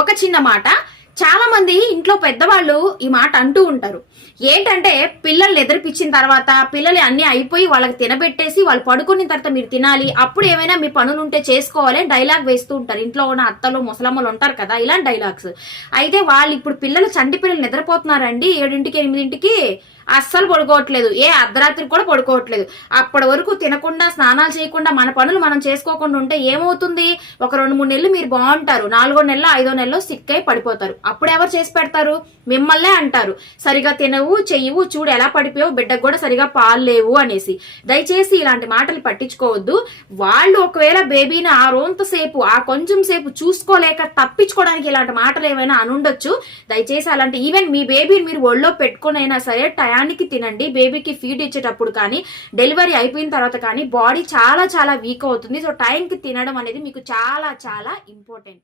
ఒక చిన్న మాట, చాలా మంది ఇంట్లో పెద్దవాళ్ళు ఈ మాట అంటూ ఉంటారు. ఏంటంటే పిల్లల్ని ఎదిరిపించిన తర్వాత పిల్లలు అన్ని అయిపోయి వాళ్ళకి తినబెట్టేసి వాళ్ళు పడుకున్న తర్వాత మీరు తినాలి, అప్పుడు ఏమైనా మీ పనులు ఉంటే చేసుకోవాలి డైలాగ్ వేస్తూ ఉంటారు. ఇంట్లో ఉన్న అత్తలు ముసలమ్మలు ఉంటారు కదా, ఇలాంటి డైలాగ్స్. అయితే వాళ్ళు ఇప్పుడు పిల్లలు చంటి పిల్లలు నిద్రపోతున్నారండి 7ంటికి 8ంటికి, అస్సలు పడుకోవట్లేదు, అర్ధరాత్రి కూడా పడుకోవట్లేదు. అప్పటి వరకు తినకుండా స్నానాలు చేయకుండా మన పనులు మనం చేసుకోకుండా ఉంటే ఏమవుతుంది? ఒక 2-3 నెలలు మీరు బాగుంటారు, 4వ నెలలో 5వ నెలలో సిక్ అయి పడిపోతారు. అప్పుడు ఎవరు చేసి పెడతారు? మిమ్మల్నే అంటారు, సరిగా తినవు చెయ్యవు, చూడు ఎలా పడిపోయావు, బిడ్డకు కూడా సరిగా పాలు లేవు అనేసి. దయచేసి ఇలాంటి మాటలు పట్టించుకోవద్దు. వాళ్ళు ఒకవేళ బేబీని ఆ రోంత సేపు ఆ కొంచెం సేపు చూసుకోలేక తప్పించుకోవడానికి ఇలాంటి మాటలు ఏమైనా అనుండొచ్చు. దయచేసి అలాంటి ఈవెన్ మీ బేబీని మీరు ఒళ్ళో పెట్టుకుని అయినా సరే టయానికి తినండి. బేబీకి ఫీడ్ ఇచ్చేటప్పుడు కానీ డెలివరీ అయిపోయిన తర్వాత కానీ బాడీ చాలా చాలా వీక్ అవుతుంది. సో టైంకి తినడం అనేది మీకు చాలా చాలా ఇంపార్టెంట్.